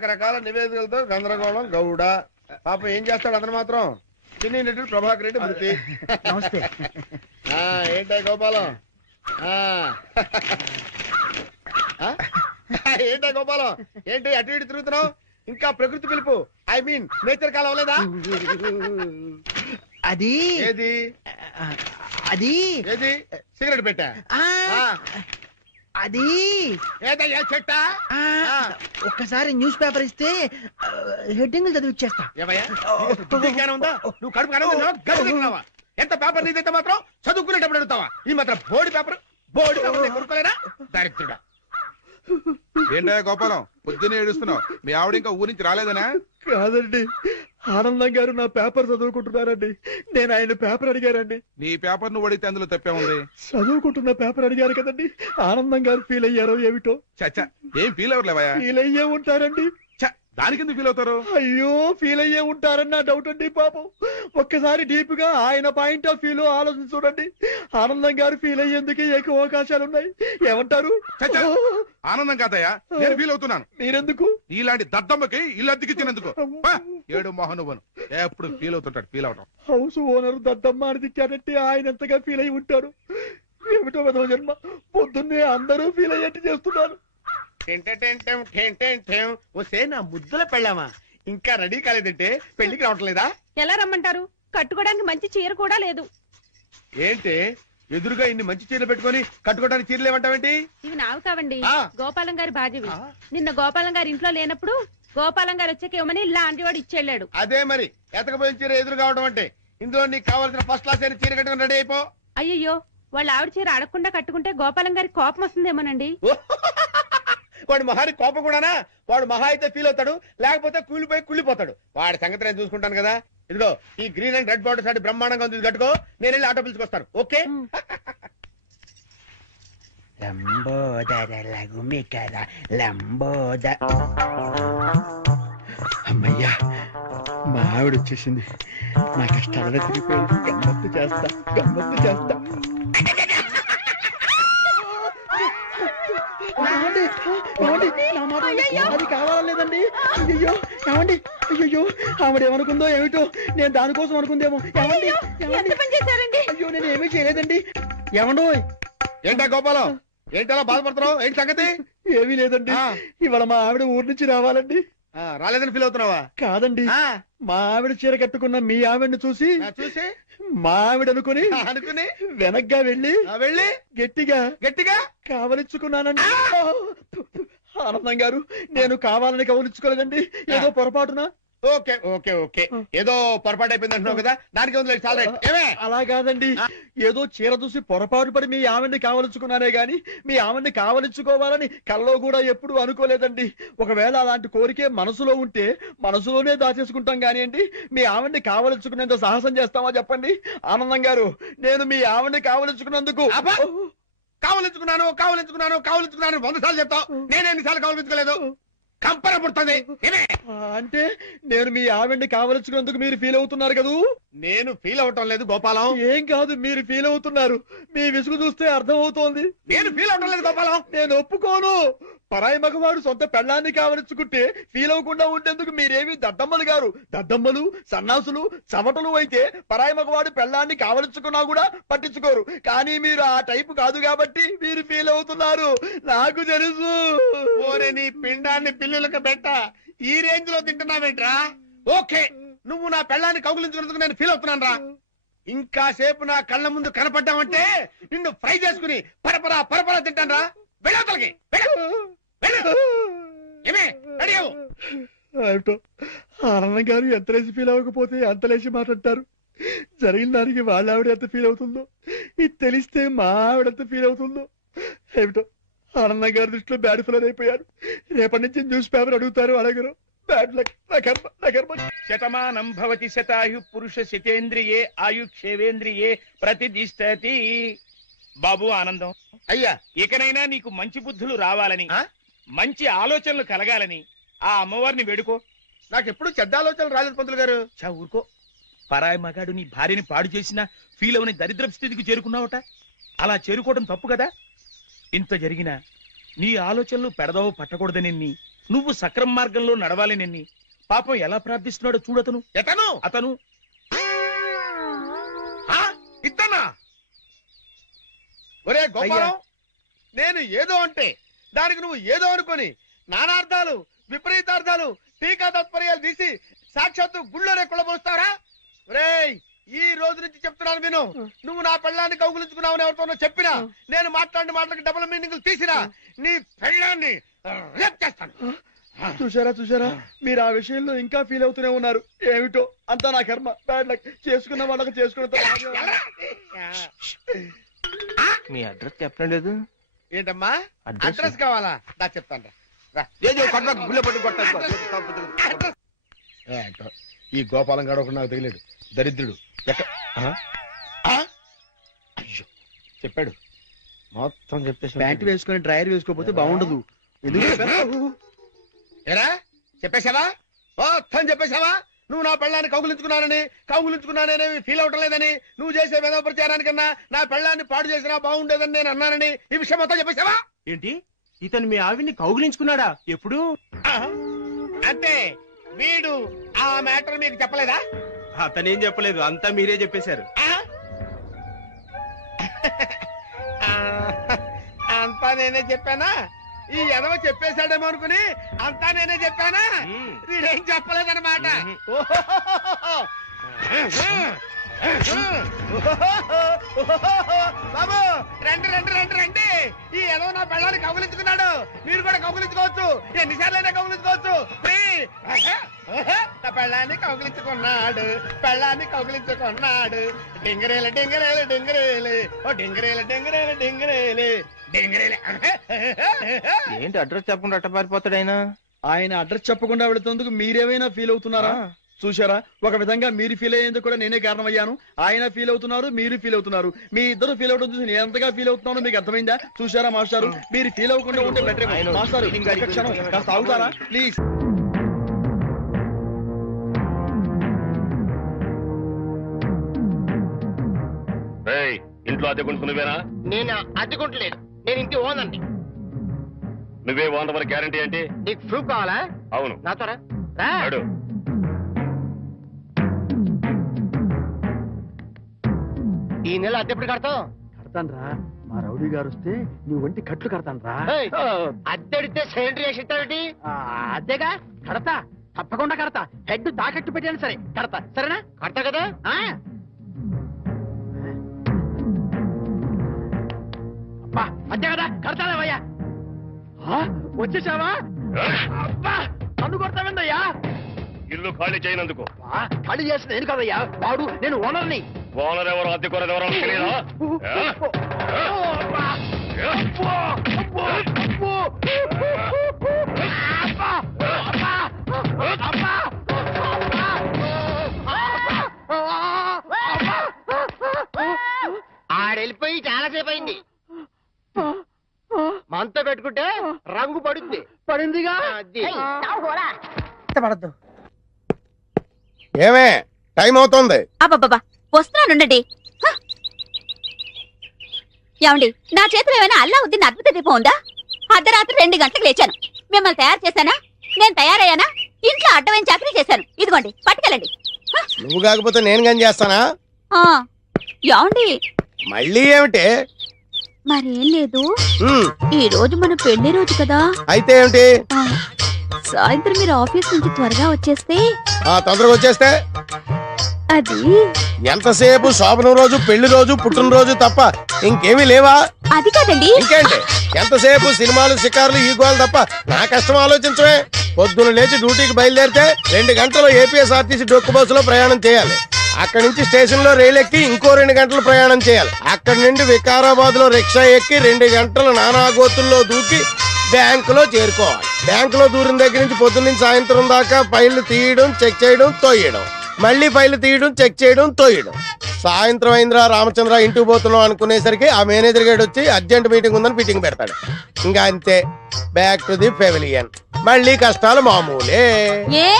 రకరకాల నివేదికలతో గందరగోళం గౌడ. పాపం ఏం చేస్తాడు అతను మాత్రం. చిన్ని నటుడు ప్రభాకర్ రెడ్డి మృతి. నమస్తే. ఏంటో గోపాలం, ఏంటో గోపాలం, ఏంటి అటు ఇటు తిరుగుతున్నావు? ఇంకా ప్రకృతి పిలుపు, ఐ మీన్ నేచర్ కాలం అవలేదా? అది ఏది అది ఏది సిగరెట్ పెట్టా? అది ఏదయ్యా చెట్టా? ఒక్కసారి న్యూస్ పేపర్ ఇస్తే హెడ్డింగ్ చదివి ఇచ్చేస్తా. ఉందా? నువ్వు కడుపు కడుగుతున్నావా? ఎంత పేపర్ నీదైతే మాత్రం చదువుకునేటప్పుడు అడుగుతావా? ఈ మాత్రం బోర్డు పేపర్ కొనుక్కోలేదా? దరిద్రుడా. ఏంటా గోపాలం పొద్దున్నే ఏడుస్తున్నావు? మీ ఆవిడ ఇంకా ఊరి నుంచి రాలేదనా? కాదండి, ఆనందం గారు నా పేపర్ చదువుకుంటున్నారండి. నేను ఆయన పేపర్ అడిగారండి. నీ పేపర్ నువ్వు అడిగితే అందులో తప్పే ఉంది. చదువుకుంటున్న పేపర్ అడిగారు కదండి. ఆనందం గారు ఫీల్ అయ్యారో ఏమిటో. చచ్చా, ఏం ఫీల్ అవ్వలేవా? ఫీల్ అయ్యే ఉంటారండి. దానికి ఎందుకు ఫీల్ అవుతారు? అయ్యో, ఫీల్ అయ్యే ఉంటారని నా డౌట్ అండి. పాపం ఒక్కసారి డీప్ గా ఆయన పాయింట్ ఆఫ్ వ్యూ లో ఆలోచించి చూడండి. ఆనందం గారు ఫీల్ అయ్యేందుకు ఎక్కువ అవకాశాలు ఉన్నాయి. ఏమంటారు? ఆనందం కాదయ్యా, నేను ఫీల్ అవుతున్నాను. మీరెందుకు? ఇలాంటి దద్దమ్మకి ఇల్లు అద్దెకిచ్చినందుకు. ఏడు మోహన్ నువ్వు ఎప్పుడు ఫీల్ అవుతుంటాడు. ఫీల్ అవటం. హౌస్ ఓనర్ దద్దమ్మ అని తిట్టాడంటే ఆయన ఎంతగా ఫీల్ అయి ఉంటాడు. ఏమిటో విధవ జన్మ. పొద్దున్నే అందరూ ఫీల్ అయ్యేట్టు చేస్తున్నారు. వస్తే నా ముద్దుల పెళ్ళామా ఇంకా రెడీ కాలేదంటే పెళ్లికి రావట్లేదా? ఎలా రమ్మంటారు? కట్టుకోవడానికి మంచి చీర కూడా లేదు. ఏంటి ఎదురుగా ఇన్ని మంచి చీరలు పెట్టుకొని కట్టుకోవడానికి చీరలు ఏమంటావేంటి? ఇవి నావు కావండి, గోపాలం గారి బాధ్యవి. నిన్న గోపాలం గారి ఇంట్లో లేనప్పుడు గోపాలం గారు వచ్చాక ఇవ్వమని లాంటి వాడు ఇచ్చేళ్ళాడు. అదే మరి ఎతకపోయిన చీర ఎదురు కావడం అంటే. ఇందులో నీకు కావాల్సిన ఫస్ట్ క్లాస్ అయిన చీర కట్టుకుని రెడీ అయిపో. అయ్యయ్యో, వాళ్ళ ఆవిడ చీర అడగకుండా కట్టుకుంటే గోపాలం గారికి కోపం వస్తుందేమోనండి. వాడు మహాని కోపం కూడానా? వాడు మహా అయితే ఫీల్ అవుతాడు, లేకపోతే కూలిపోయి కుళ్ళిపోతాడు. వాడి సంగతి నేను చూసుకుంటాను కదా. ఇదిగో ఈ గ్రీన్ అండ్ రెడ్ బార్డర్ సాటి బ్రహ్మాండంగా ఉంది, కట్టుకో. నేను వెళ్ళి ఆటో పిలుచుకొస్తాను. ఓకే? అమ్మయ్యా, మా ఆవిడ వచ్చేసింది. నా కష్టాలనే తిరిగిపోయింది. గమ్మత్తు చేస్తా. అది కావాలేదండి. అయ్యో ఏమండి, అయ్యో ఆవిడ ఏమనుకుందో ఏమిటో. నేను దానికోసం అనుకుందేమో. అయ్యో నేను ఏమీ చేయలేదండి. ఏమండో? ఏంటా గోపాలం, ఏంటలా బాధపడుతున్నావు? ఏంటి సంగతి? ఏమీ లేదండి. ఇవాళ మా ఆవిడ ఊరి నుంచి రావాలండి. రాలేదని ఫీల్ అవుతున్నావా? కాదండి, మా ఆవిడ చీర కట్టుకున్న మీ ఆవిడని చూసి మా ఆవిడ అనుకుని వెనక్గా వెళ్ళి గట్టిగా కావలించుకున్నానండి. ఆనందం గారు, నేను కావాలని కవలించుకోలేదండి. ఏదో పొరపాటున. ఓకే ఓకే ఓకే, ఏదో పొరపాటు అయిపోయింది అంటున్నావు కదా, దానికి అలా కాదండి. ఏదో చీర చూసి పొరపాటు పడి మీ ఆవిడ్ని కావలించుకున్నానే గాని మీ ఆవిడ్ని కావలించుకోవాలని కల్లో కూడా ఎప్పుడు అనుకోలేదండి. ఒకవేళ అలాంటి కోరికే మనసులో ఉంటే మనసులోనే దాచేసుకుంటాం కానివ్వండి, మీ ఆవిడ్ని కావలించుకునేంత సాహసం చేస్తామా చెప్పండి? ఆనందం గారు, నేను మీ ఆవిడ్ని కావలించుకున్నందుకు కావలించుకున్నాను 100 సార్లు చెప్తావు. నేను ఎన్నిసార్లు కావలించుకోలేదు? కంపన పుడుతుంది. అంటే నేను మీ ఆవిడ్ని కావలించుకున్నందుకు మీరు ఫీల్ అవుతున్నారు కదూ? నేను ఫీల్ అవటం లేదు గోపాలం. ఏం కాదు, మీరు ఫీల్ అవుతున్నారు. మీ విసుగు చూస్తే అర్థం అవుతోంది. నేను ఫీల్ అవటం లేదు గోపాలం. నేను ఒప్పుకోను. పరాయి మగవాడు సొంత పెళ్ళాన్ని కావలించుకుంటే ఫీల్ అవ్వకుండా ఉండేందుకు మీరేమి దద్దమ్మలు గారు? దద్దమ్మలు, సన్నాసులు, చవటలు అయితే పరాయి మగవాడు పెళ్ళాన్ని కావలించుకున్నా కూడా పట్టించుకోరు. కానీ మీరు ఆ టైపు కాదు కాబట్టి మీరు ఫీల్ అవుతున్నారు. నాకు తెలుసు. ఓరే నీ పిండాన్ని పిల్లులకు పెట్ట, ఈ రేంజ్ లో తింటున్నావేంట్రా? ఓకే, నువ్వు నా పెళ్ళాన్ని కౌగులించుకున్నందుకు నేను ఫీల్ అవుతున్నాను రా. ఇంకా సేపు నా కళ్ళ ముందు కనపడ్డావంటే నిన్ను ఫ్రై చేసుకుని పరపరా తింటాను రా. వెళ్ళవతలకి ఆనందం గారు ఎంత లేచి ఫీల్ అవ్వకపోతే అంత లేచి మాట్లాడతారు. జరిగిన దానికి వాళ్ళ ఆవిడ ఎంత ఫీల్ అవుతుందో, ఇది తెలిస్తే మా ఆవిడ ఎంత ఫీల్ అవుతుందో ఏమిటో. ఆనందం గారి దృష్టిలో బ్యాడ్ ఫిలర్ అయిపోయారు. రేపటి నుంచి న్యూస్ పేపర్ అడుగుతారు, అడగరు. Bad luck. శతమానం భవతి శతాయు పురుష శతేంద్రియే ఆయుక్షేవేంద్రియే ప్రతిదిష్టతి. బాబు ఆనందం, అయ్యా, ఇకనైనా నీకు మంచి బుద్ధులు రావాలని, మంచి ఆలోచనలు కలగాలని ఆ అమ్మవారిని వేడుకో. నాకెప్పుడు చెడ్డ ఆలోచనలు రాలేదు పంతులు గారు. ఊరుకో. పరాయి మగాడు నీ భార్యని పాడు చేసినా ఫీల్ అవని దరిద్ర స్థితికి చేరుకున్నావట. అలా చేరుకోవడం తప్పు కదా. ఇంత జరిగినా నీ ఆలోచనలు పెడదవ పట్టకూడదని నువ్వు సక్రమ మార్గంలో నడవాలని పాపం ఎలా ప్రార్థిస్తున్నాడో చూడతను. ఎతను అతను ఇతనా? ఒరే గోపాలం, నేను ఏదో అంటే దానికి నువ్వు ఏదో అనుకొని నానార్థాలు విపరీతార్థాలు టీకా తత్పర్యాలు తీసి సాక్షాత్తు గుళ్ళోనే కుళ్ళబోస్తారా? ఒరేయ్, ఈ రోజు నుంచి చెప్తున్నాను విను. నువ్వు నా పెళ్ళాన్ని కౌగులించుకున్నావని ఎవరితోనో చెప్పినా, నేను మాట్లాడిన మాటలకు డబుల్ మీనింగ్లు తీసినా నీ పెళ్ళాన్ని రేప్ చేస్తాను. చూసారా మీరు ఆ విషయంలో ఇంకా ఫీల్ అవుతూనే ఉన్నారు. ఏమిటో అంతా నా కర్మ. Bad luck. చేసుకున్న వాళ్ళకి చేసుకున్న మీ అడ్రస్ చెప్పడం లేదు. ఏంటమ్మా అడ్రస్ కావాలా? దా చెప్తాను రా. ఈ గోపాలం గాడు ఒకడు నాకు తగిలేడు, దరిద్రుడు. అయ్యో చెప్పాడు మొత్తం చెప్పేసి. ప్యాంట్ వేసుకొని డ్రైయర్ వేసుకోకపోతే బాగుండదు. ఏరా చెప్పేశావా? మొత్తం చెప్పేశావా? నువ్వు నా పెళ్ళాన్ని కౌగులించుకున్నానని ఫీల్ అవటం లేదని, నువ్వు చేసే వేద ప్రచారానికన్నా నా పెళ్ళాన్ని పాడు చేసినా బాగుండేదని నేను అన్నానని ఈ విషయం మొత్తం చెప్పేశావా? ఏంటి, ఇతను మీ ఆవిడ్ని కౌగులించుకున్నాడా? ఎప్పుడు? అంటే వీడు ఆ మ్యాటర్ మీకు చెప్పలేదా? అతనేం చెప్పలేదు, అంతా మీరే చెప్పేశారు. అంతా నేనే చెప్పానా? ఈ ఎదవ చెప్పేశాడేమో అనుకుని అంతా నేనే చెప్పానా? వీడేం చెప్పలేదన్నమాట. బాబు రండి రండి రండి రండి. ఈ ఎదవ నా పెళ్ళాన్ని కౌగులించుకున్నాడు. మీరు కూడా కౌగులించుకోవచ్చు, ఎన్నిసార్లైనా కౌగులించుకోవచ్చు. నా పెళ్ళాన్ని కౌగులించుకున్నాడు, డింగరేలు డింగరేలు డింగరేలు, ఓ డింగరేలు డింగరేలు డింగరేలు డింగరేలు. ఏంటి అడ్రస్ చెప్పకుండా అట్ట పారిపోతాడు ఆయన? ఆయన అడ్రస్ చెప్పకుండా వెళుతున్నందుకు మీరేమైనా ఫీల్ అవుతున్నారా? చూసారా, ఒక విధంగా మీరు ఫీల్ అయ్యేందుకు కూడా నేనే కారణమయ్యాను. ఆయన ఫీల్ అవుతున్నారు, మీరు ఫీల్ అవుతున్నారు. మీ ఇద్దరు ఫీల్ అవడం చూసి నేను ఎంతగా ఫీల్ అవుతున్నానో మీకు అర్థమైందా? చూసారా మాస్టారు, మీరు ఫీల్ అవ్వకుండా ఉంటే బెటర్. మాస్టారు ఒక్క క్షణం కాస్త ఆగుతారా ప్లీజ్? ఇంట్లో అద్దెకుంటు నువ్వేనా? నేను అద్దెకుంటలేదు, నేను ఇంటి ఓనండి. నువ్వే ఓనర్ వరకు గ్యారంటీ ఏంటి? నీకు ప్రూఫ్ కావాలా? అవును. నాతో రా. ఈ నెల అద్దెప్పుడు కడతావు? కడతాను రా. మా రౌడీ గారు వస్తే నీ ఒంటి కట్లు కడతాను రా. అద్దెడితే సిలిండర్ వేసి ఇస్తావేంటి? అద్దెగా కడతా, తప్పకుండా కడతా. హెడ్ తాకట్టు పెట్టాను సరే కడతా. సరేనా? కడతా కదా. అద్దె కదా కడతావయ్యా. వచ్చేసావా? అబ్బా నన్ను కొడతావేందయ్యా? ఇల్లు ఖాళీ చేయనందుకు. ఖాళీ చేసిన నేను కదయ్యా, వాడు నేను ఓనర్ని. ఓనర్ ఎవరు, అద్దె కొరది ఎవరో తెలియదా? ఆడెళ్ళిపోయి చాలాసేపు అయింది. మనతో పెట్టుకుంటే రంగు పడిందిగా. పడద్దు. ఏమే టైం అవుతోంది. అబ్బబ్బా వస్తున్నానుండండి. ఏమండి, నా చేతిలో ఏమైనా అల్లావుద్దీన్ అద్భుత దీపం ఉందా? అర్ధరాత్రి 2 గంటలకు లేచాను. మిమ్మల్ని తయారు చేశానా? నేను తయారయ్యానా? ఇంట్లో అడ్డమైన చాకరీ చేశాను. ఇదిగోండి పట్టుకెళ్ళండి. నువ్వు కాకపోతే నేను కానీ చేస్తానా? ఏమండి మళ్ళీ ఏమిటి? మరేం లేదు, ఈ రోజు మన పెళ్లి రోజు కదా. అయితే ఏమిటి? సాయంత్రం మీరు ఆఫీస్ నుంచి త్వరగా వచ్చేస్తే. తొందరగా వచ్చేస్తే అది ఎంతసేపు శోభనం రోజు, పెళ్లి రోజు, పుట్టినరోజు తప్ప ఇంకేమీ లేవా? అది కాదండి. ఇంకేంటి? ఎంతసేపు సినిమాలు, షికార్లు, ఈ గోలు తప్ప నా కష్టం ఆలోచించవే. పొద్దున లేచి డ్యూటీకి బయలుదేరితే 2 గంటలు ఏపీఎస్ఆర్టీసీ డొక్కు బస్సులో ప్రయాణం చేయాలి. అక్కడి నుంచి స్టేషన్ లో రైలు ఎక్కి ఇంకో 2 గంటలు ప్రయాణం చేయాలి. అక్కడి నుండి వికారాబాద్ లో రిక్షా ఎక్కి 2 గంటలు నానాగోతుల్లో దూకి బ్యాంకులో చేరుకోవాలి. బ్యాంకులో దూరిన దగ్గర నుంచి పొద్దున్న నుంచి సాయంత్రం దాకా ఫైళ్లు తీయడం, చెక్ చేయడం, తోయడం, మళ్ళీ ఫైళ్లు తీయడం, చెక్ చేయడం, తోయడం. సాయంత్రం అయిందిరా రామచంద్ర ఇంటికి పోతున్నాం అనుకునేసరికి ఆ మేనేజర్ గేడ్ వచ్చి అర్జెంట్ మీటింగ్ ఉందని మీటింగ్ పెడతాడు. ఇంకా అంతే, బ్యాక్ టు ది పెవిలియన్. మళ్ళీ కష్టాలు మామూలే. ఏ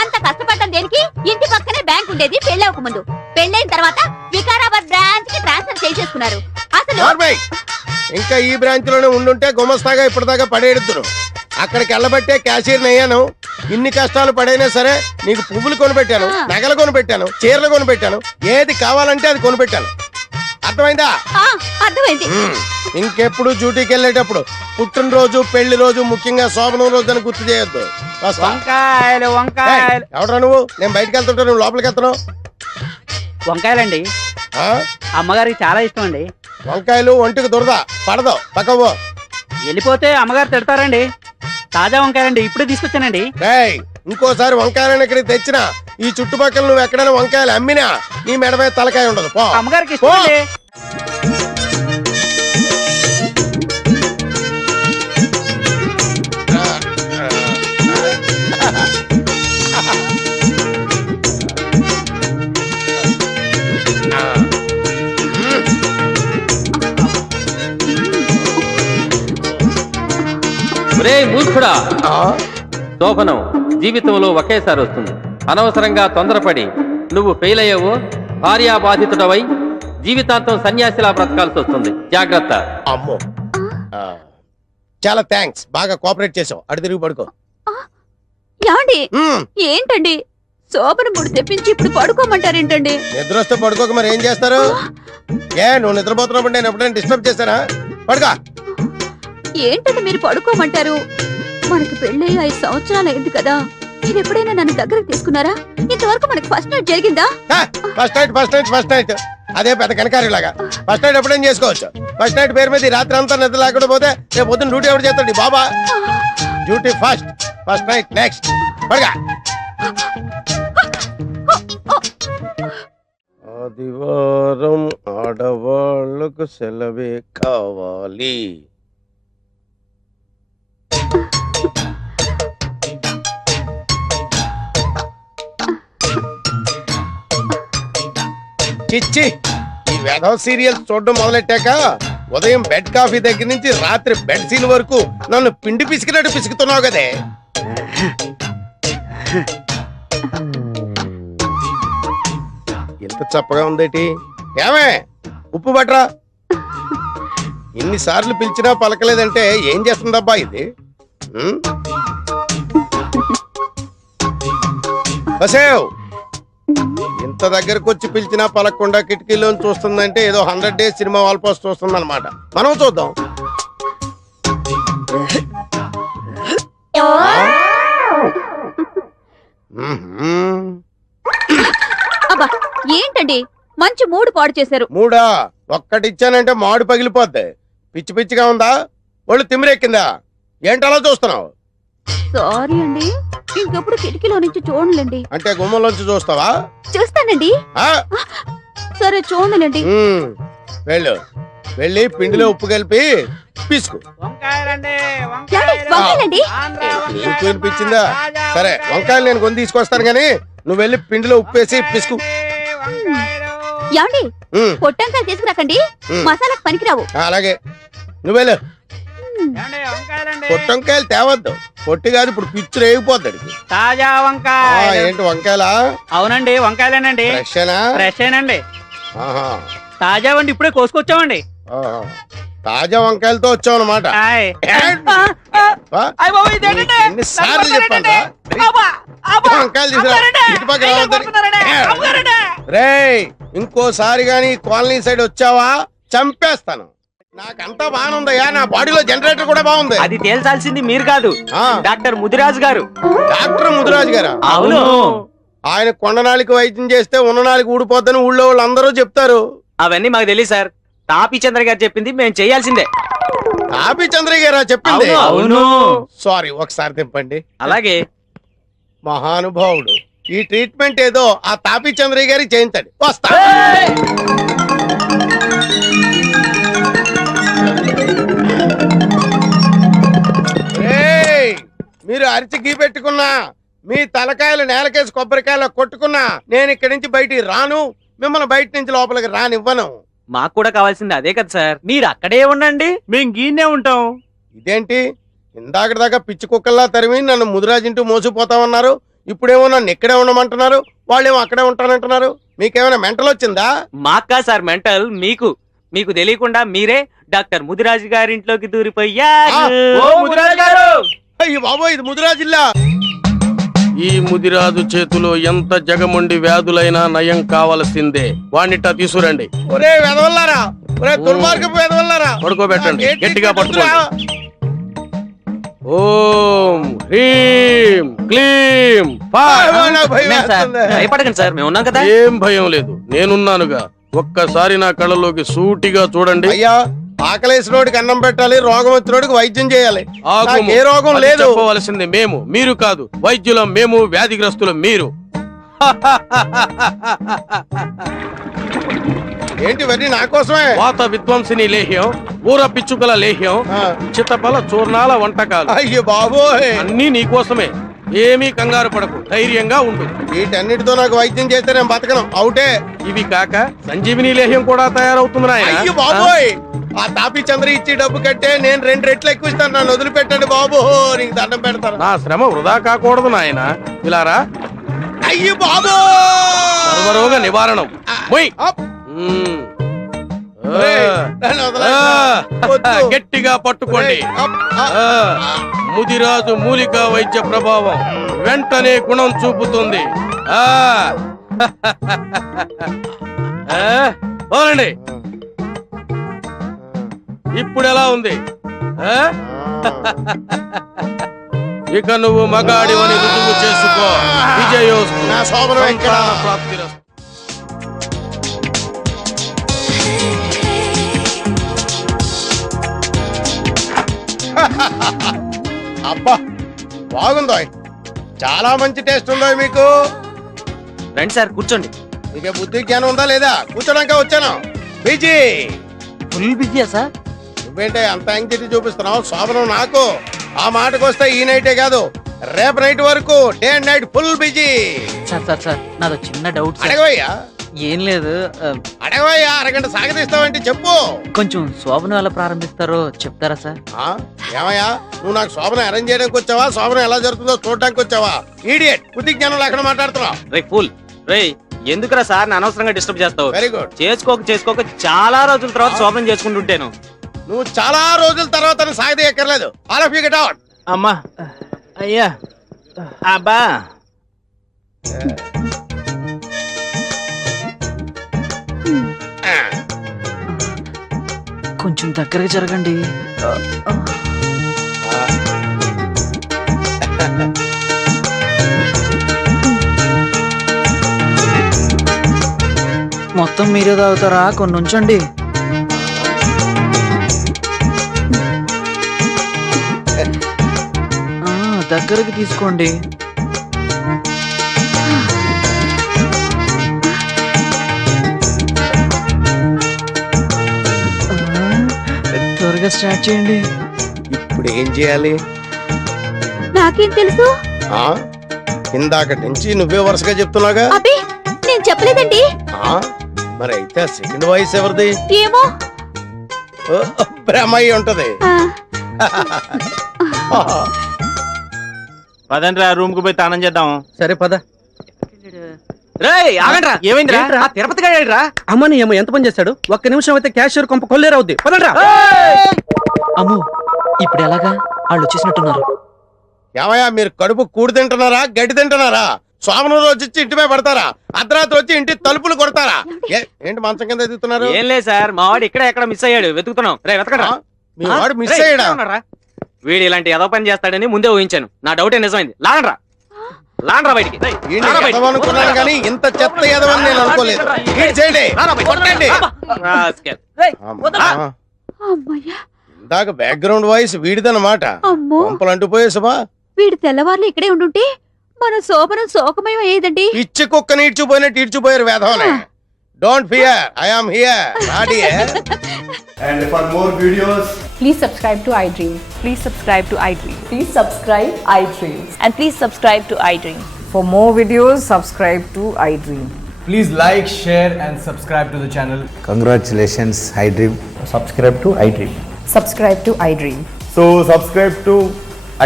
అంత కష్టపడ్డం దేనికి? ఇంటి పక్కనే బ్యాంక్ ఉండేది పెళ్ళవక ముందు. పెళ్ళైన తర్వాత వికారాబాద్ బ్రాంచ్ కి ట్రాన్స్ఫర్ చేసేసుకున్నారు. అసలు నార్మల్. ఇంకా ఈ బ్రాంచ్ లోనే ఉండుంటే గుమస్తాగా ఇప్పటిదాకా పడేడుతురు. అక్కడికి వెళ్ళబట్టే క్యాషియర్ అయ్యాను. ఇన్ని కష్టాలు పడైనా సరే నీకు పువ్వులు కొనిపెట్టాను, నగలు కొనిపెట్టాను, చీరలు కొనిపెట్టాను, ఏది కావాలంటే అది కొనిపెట్టాను. అర్థమైందా? అర్థమైంది. ఇంకెప్పుడు డ్యూటీకి వెళ్ళేటప్పుడు పుట్టినరోజు, పెళ్లి రోజు, ముఖ్యంగా శోభనం రోజు అని గుర్తు చేయొద్దు. వంకాయలు ఎవడరా నువ్వు? నేను బయటకు వెళ్తుంటా, నువ్వు లోపలికి వెళ్తున్నావు. వంకాయలండి అమ్మగారికి చాలా ఇష్టం అండి. వంకాయలు ఒంటికి దురద పడదు, పక్కవో. వెళ్ళిపోతే అమ్మగారు తిడతారండి. తాజా వంకాయలండి, ఇప్పుడే తీసుకొచ్చానండి. ఇంకోసారి వంకాయలను ఇక్కడికి తెచ్చినా ఈ చుట్టుపక్కల నువ్వు ఎక్కడైనా వంకాయలు అమ్మినా నీ మెడ మీద తలకాయ ఉండదు. పో. అమ్మగారికి ఇష్టం అండి. మూర్ఖుడా, శోభనం జీవితంలో ఒకేసారి వస్తుంది. అనవసరంగా తొందరపడి నువ్వు ఫెయిల్ అయ్యావో భార్యాబాధితుడవై జీవితాంతం సన్యాసిలా బ్రతకాల్సి వస్తుంది. జాగ్రత్త. అమ్మో, చాలా థ్యాంక్స్, బాగా కోఆపరేట్ చేసావు. అటు తిరిగి పడుకో. ఏమండి? ఏంటండి శోభన ముడి తెప్పించి ఇప్పుడు పడుకోమంటారేంటండి? నిద్ర వస్తే పడుకోక మరి ఏం చేస్తారు? నువ్వు నిద్రపోతున్నప్పుడు నేను ఎప్పుడైనా డిస్టర్బ్ చేశానా? పడుకో. ఏంటంటే మీరు పడుకోమంటారు? మనకి పెళ్ళి 5 సంవత్సరాలు అయింది కదా, మీరు ఎప్పుడైనా నన్ను దగ్గరకు తీసుకున్నారా? ఇంతవరకు మనకి ఫస్ట్ నైట్ జరిగిందా? ఫస్ట్ నైట్ అదే పెద్ద కనకారిలాగా. ఫస్ట్ నైట్ ఎప్పుడైనా చేసుకోవచ్చు. ఫస్ట్ నైట్ పేరు మీద రాత్రి అంతా నిద్ర లేకుండా పోతే రేపు పొద్దున్న డ్యూటీ ఎవరు చేస్తాడు? బాబా డ్యూటీ ఫస్ట్ నైట్ నెక్స్ట్. పడగా. ఆదివారం ఆడవాళ్ళకు సెలవే కావాలి. చిచ్చి, ఈ వెధవ సీరియల్స్ చూడడం మొదలెట్టాక ఉదయం బెడ్ కాఫీ దగ్గర నుంచి రాత్రి బెడ్ సీన్ వరకు నన్ను పిండి పిసికినట్టు పిసుకుతున్నావు కదే. ఎంత చప్పగా ఉందేటి? ఏమే ఉప్పు బట్రా. ఇన్నిసార్లు పిలిచినా పలకలేదంటే ఏం చేస్తుందబ్బా ఇది? బసేవ్, ఇంత దగ్గరకు వచ్చి పిలిచినా పలకుండా కిటికీలో చూస్తుందంటే ఏదో 100 Days సినిమా వాల్ పోస్ట్ చూస్తుంది అనమాట. మనం చూద్దాం. అబ్బా ఏంటండి మంచి మూడు పాడు చేశారు. మూడా? ఒక్కటిచ్చానంటే మాడు పగిలిపోద్ది. పిచ్చి పిచ్చిగా ఉందా? ఒళ్ళు తిమ్మిరెక్కిందా? ఏంటలా చూస్తున్నావు? సారీ అండి, ఇంకెప్పుడు కిటికీలో నుంచి చూడలేండి. అంటే గుమ్మంలోంచి చూస్తావా? చూస్తానండి. సరే చూడలేండి. వెళ్ళి పిండిలో ఉప్పు కలిపి పిసుకు. నీకు వినిపించిందా? సరే వంకాయలు నేను కొని తీసుకొస్తాను గానీ నువ్వు వెళ్ళి పిండిలో ఉప్పు వేసి పిసుకు. ఏమండి పొట్టంకాయలు తీసుకురాకండి, మసాలాకు పనికిరావు. అలాగే, నువ్వెళ్ళు. పొట్టంకాయలు తేవద్దు, పొట్టి కాదు ఇప్పుడు పిచ్చు రేగిపోతాడు. తాజా వంకాయ. ఏంటి వంకాయలా? అవునండి వంకాయలేనండి. ఫ్రెషేనండి. తాజా వండి ఇప్పుడే కోసుకొచ్చామండి. తాజా వంకాయలతో వచ్చావు అన్నమాట. ఎన్నిసార్లు చెప్పాను వంకాయలు రేయ్, ఇంకోసారి గాని కాలనీ సైడ్ వచ్చావా చంపేస్తాను. నాకంతా బాగుందయ్యా, నా బాడీలో జనరేటర్ కూడా బాగుంది. అది తేల్చాల్సింది మీరు కాదు, డాక్టర్ ముదిరాజు గారు. డాక్టర్ ముదిరాజు గారా? అవును. ఆయన కొండనాళికి వైద్యం చేస్తే ఉన్ననాళికి ఊడిపోద్దని ఊళ్ళో వాళ్ళు అందరూ చెప్తారు. అవన్నీ మాకు తెలియదు సార్, తాపీ చంద్ర గారు చెప్పింది మేము చేయాల్సిందే. తాపీ చంద్ర గారా చెప్పింది? అవును. సారీ, ఒకసారి తిప్పండి. అలాగే. మహానుభావుడు, ఈ ట్రీట్మెంట్ ఏదో ఆ తాపీ చంద్రయ్య గారికి చేయించండి. వస్తా. మీరు అరిచి గీ పెట్టుకున్నా, మీ తలకాయలు నేలకేసి కొబ్బరికాయలు కొట్టుకున్నా నేను ఇక్కడి నుంచి బయటికి రాను, మిమ్మల్ని బయట నుంచి లోపలికి రానివ్వను. మాకు కూడా కావాల్సింది అదే కదా సార్, మీరు అక్కడే ఉండండి, మేము గీనే ఉంటాం. ఇదేంటి ఇందాక దాకా పిచ్చి కుక్కల్లా తరిమి నన్ను ముదిరాజింటూ మోసిపోతామన్నారు, ఇప్పుడేమో నన్ను ఇక్కడే ఉండమంటున్నారు, వాళ్ళేమో అక్కడే ఉంటానంటున్నారు. మీకేమైనా మెంటల్ వచ్చిందా? మాకా సార్ మెంటల్, మీకు తెలియకుండా మీరే డాక్టర్ ముదిరాజు గారింట్లోకి దూరిపోయారు. అయ్యి బాబోయ్, ఇది ముదిరాజు ఇల్లా? ఈ ముదిరాజు చేతిలో ఎంత జగముండి వ్యాధులైనా నయం కావలసిందే. వాణ్ణిట తీసుకురండి. ఒరే వెదవల్లారా, ఒరే దుర్మార్గపు వెదవల్లారా, పడుకోబెట్టండి, ఏంటి గట్టిగా కొడుకురా? పట్టుకోండి. ఓం హ్రీం క్లీం నాకు భయం వేస్తుంది. భయపడకండి సార్, మేము ఉన్నాం కదా. ఏం భయం లేదు, నేనున్నానుగా. ఒక్కసారి నా కళ్ళలోకి సూటిగా చూడండి. అయ్యా, ఆకలేసినోడికి అన్నం పెట్టాలి, రోగం వచ్చినోడికి వైద్యం చేయాలి. నాకు ఏ రోగం అది లేదు. చెప్పవలసింది మేము, మీరు కాదు. వైద్యులం మేము, వ్యాధిగ్రస్తులం మీరు. ఏంటి ఇవన్నీ నా కోసమే? వాత విధ్వంసిని లేహ్యం, ఊర పిచ్చుకల లేహ్యం, చిత్తపల చూర్ణాల వంటకాలు అయ్యో బాబోయ్, అన్నీ నీకోసమే. ఏమీ కంగారు పడకు, ధైర్యంగా ఉండు. వీటన్నిటితో నాకు వైద్యం చేస్తే నేను బతకను, అవుటే. ఇవి కాక సంజీవిని లేహ్యం కూడా తయారవుతుంది నాయనా. అయ్యో బాబోయ్, ఆ తాపి చంద్ర ఇచ్చి డబ్బు కట్టే నేను 2 రెట్లు ఎక్కువ ఇస్తాను, నన్ను వదిలిపెట్టండి బాబు, నీకు దండం పెడతాను. నా శ్రమ వృధా కాకూడదు నాయన. ఇలారా, అయ్యో బాబు, సర్వరోగ నివారణం. మొయ్. గట్టిగా పట్టుకోండి. ముదిరాజు మూలికా వైద్య ప్రభావం వెంటనే గుణం చూపుతుంది. పోనండి. ఇప్పుడు ఎలా ఉంది? ఇక నువ్వు మగాడివని రుజువు చేసుకో. విజయోస్తు. నా శోభనం ఎక్కడ? ప్రాప్తిరస్తు. అబ్బా బాగుందో, చాలా మంచి టేస్ట్ ఉందో మీకు. రండి సార్, కూర్చోండి. నీకే బుద్ధి జ్ఞానం ఉందా లేదా? కూర్చోడానికే వచ్చాను. బిజీ, ఫుల్ బిజీయా సార్? నువ్వేంటే అంత యాంగ్జైటీ చూపిస్తున్నావు? శోభనం నాకు. ఆ మాటకు వస్తే ఈ నైటే కాదు, రేపు నైట్ వరకు day and night full busy. Sir నాదో చిన్న డౌట్. అడగవయ్యా. ఏం లేదు, అడగవయ్యా. అరగంట సాగదీస్తావంటే చెప్పు. కొంచెం శోభనం ఎలా ప్రారంభిస్తారో చెప్తారా సార్? ఏమయ్యా, నువ్వు నాకు శోభనం అరేంజ్ చేయడానికి వచ్చావా, శోభనం ఎలా జరుగుతుందో చూడడానికి వచ్చావా? ఈడియట్, బుద్ధి జ్ఞానం లేకుండా మాట్లాడుతున్నావు. రే ఫుల్ రే, ఎందుకురా సార్ అనవసరంగా డిస్టర్బ్ చేస్తావు? Very good. చేసుకోక చాలా రోజుల తర్వాత శోభనం చేసుకుంటుంటాను. నువ్వు చాలా రోజుల తర్వాత సాగదీయక్కర్లేదు. All of you get out. అమ్మా, అయ్యా, అబ్బా. కొంచెం దగ్గరగా జరగండి. మొత్తం మీరే తాగుతారా? కొన్ని ఉంచండి. దగ్గరకి తీసుకోండి. త్వరగా స్టార్ట్ చేయండి. ఇప్పుడు ఏం చేయాలి? నాకేం తెలుసు? ఇందాక నుంచి నువ్వే వరుసగా చెప్తున్నాగా. అబ్బే, నేను చెప్పలేదండి. మరి అయితే సెకండ్ వాయిస్ ఎవరిది? ఏమో, బ్రహ్మయ్య ఉంటది. పదండి రా, రూమ్ కు పోయి తానం చేద్దాం. సరే పద. ఆగండ్రా, ఏమైందిరా? తిరుపతి గారా? అమ్మని ఏమో ఎంత పని చేస్తాడు? ఒక్క నిమిషం అయితే క్యాషియర్ కొంప కొల్లేరవుద్ది. పదండ్రా. అమ్ము, ఇప్పుడు ఎలాగా? వాళ్ళు వచ్చేసినట్టున్నారు. ఏమయ్యా, మీరు కడుపు కూడి తింటున్నారా, గడ్డి తింటున్నారా? సోమనం రోజు వచ్చి ఇంటి మీద పడతారా? అర్ధరాత్రి వచ్చి ఇంటి తలుపులు కొడతారా? ఏంటి మంచం కింద ఎదుగుతున్నారు? ఏం లేదు సార్, మా వాడు ఇక్కడ ఎక్కడ మిస్ అయ్యాడు, వెతుకుతున్నాం. రే వెతకడా. మీ వాడు మిస్ అయ్యాడా? వీడు ఇలాంటి ఏదో పని చేస్తాడని ముందే ఊహించాను. నా డౌటే నిజమైంది. లాండ్రా బయటికి. అనుకున్నాను కానీ ఇంత చెత్త ఎదవని నేను అనుకోలేదు. ఇందాక బ్యాక్గ్రౌండ్ వాయిస్ వీడిదన్నమాట. పంపలు అంటుపోయేసమా? వీడు తెల్లవార్లు ఇక్కడే ఉండుంటే మన శోభనం శోకమయం అయ్యేదండి. పిచ్చి కుక్కని ఈడ్చిపోయినట్టు ఈడ్చిపోయారు వేధవనే. Don't fear, I am here. Not here. And for more videos, please subscribe to iDream. Please subscribe to iDream. Please subscribe iDream. And please subscribe to iDream. For more videos, subscribe to iDream. please like, share and subscribe to the channel.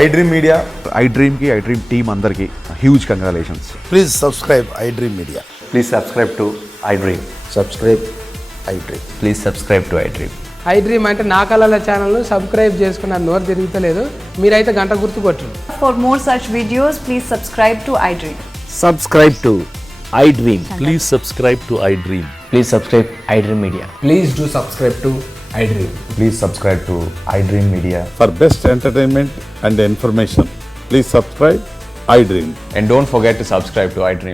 iDream Media. iDream కి iDream team అందరికి huge congratulations. Please subscribe iDream media. Please subscribe to iDream. Subscribe iDream. Please subscribe to iDream. iDream అంటే నా కళల channel subscribe చేసుకున్న నోరు తిరుగుతలేదు, మీరైతే గంట గుర్తు కొట్టు. For more such videos, please subscribe to iDream. Subscribe to iDream. Please subscribe to iDream. Please subscribe iDream Media. Please do subscribe to iDream. Please subscribe to iDream Media. For best entertainment and information please subscribe iDream. And don't forget to subscribe to iDream.